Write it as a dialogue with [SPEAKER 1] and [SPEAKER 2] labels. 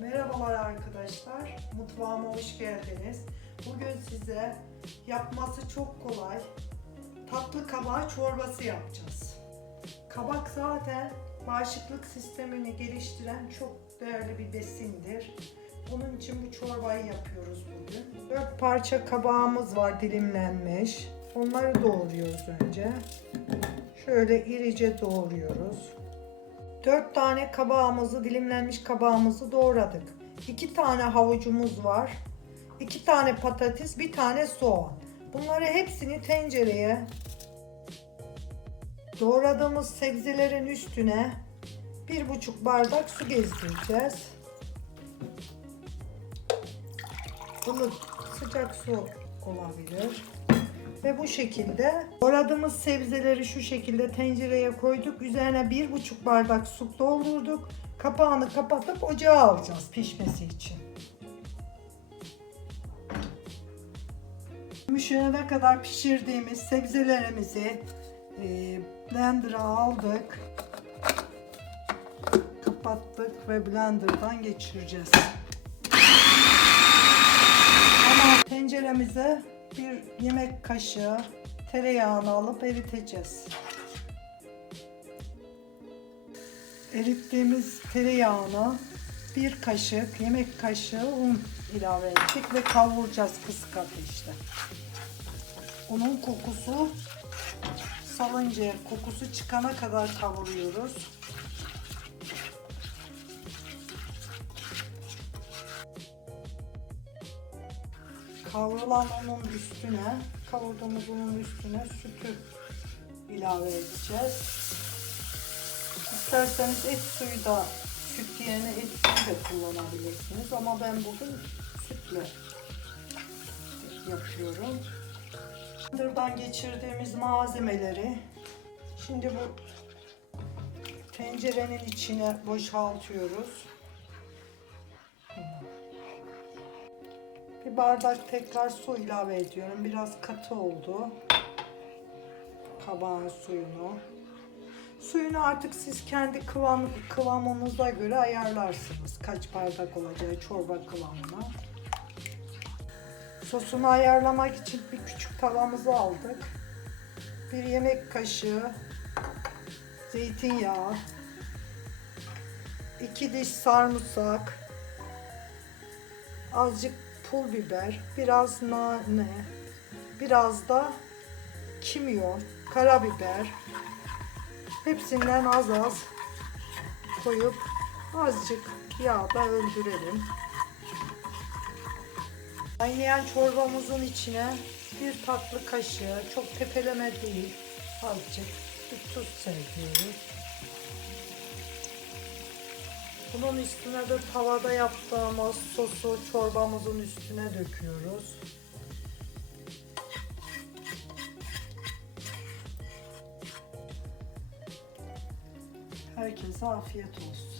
[SPEAKER 1] Merhabalar arkadaşlar, mutfağıma hoş geldiniz. Bugün size yapması çok kolay tatlı kabak çorbası yapacağız. Kabak zaten bağışıklık sistemini geliştiren çok değerli bir besindir. Onun için bu çorbayı yapıyoruz bugün. 4 parça kabağımız var dilimlenmiş. Onları doğruyoruz önce. Şöyle irice doğruyoruz. 4 tane kabağımızı, dilimlenmiş kabağımızı doğradık. 2 tane havucumuz var. 2 tane patates, 1 tane soğan. Bunları hepsini tencereye doğradığımız sebzelerin üstüne 1,5 bardak su gezdireceğiz. Ilık, sıcak su olabilir. Ve bu şekilde doğradığımız sebzeleri şu şekilde tencereye koyduk. Üzerine bir buçuk bardak su doldurduk. Kapağını kapatıp ocağa alacağız pişmesi için. Müşerine kadar pişirdiğimiz sebzelerimizi e, blender'a aldık. Kapattık ve blender'dan geçireceğiz. Ama tenceremize bir yemek kaşığı tereyağını alıp eriteceğiz. Erittiğimiz tereyağına bir kaşık, yemek kaşığı un ilave ettik ve kavuracağız kısık ateşte. Unun kokusu salıncaya kokusu çıkana kadar kavuruyoruz. Kavrulan unun üstüne, kavurduğumuz unun üstüne sütü ilave edeceğiz. İsterseniz et suyu da süt yerine et suyu da kullanabilirsiniz ama ben bugün sütle yapıyorum. Blender'dan geçirdiğimiz malzemeleri şimdi bu tencerenin içine boşaltıyoruz. Bardak tekrar su ilave ediyorum. Biraz katı oldu. Kabağın suyunu. Suyunu artık siz kendi kıvam, kıvamınıza göre ayarlarsınız. Kaç bardak olacağı çorba kıvamına. Sosunu ayarlamak için bir küçük tavamızı aldık. Bir yemek kaşığı zeytinyağı, iki diş sarımsak, azıcık pul biber, biraz nane, biraz da kimyon, karabiber. Hepsinden az az koyup azıcık yağda öldürelim. Kaynayan çorbamızın içine bir tatlı kaşığı, çok tepeleme değil, azıcık bir tuz serpiyoruz. Bunun üstüne de tavada yaptığımız sosu çorbamızın üstüne döküyoruz. Herkese afiyet olsun.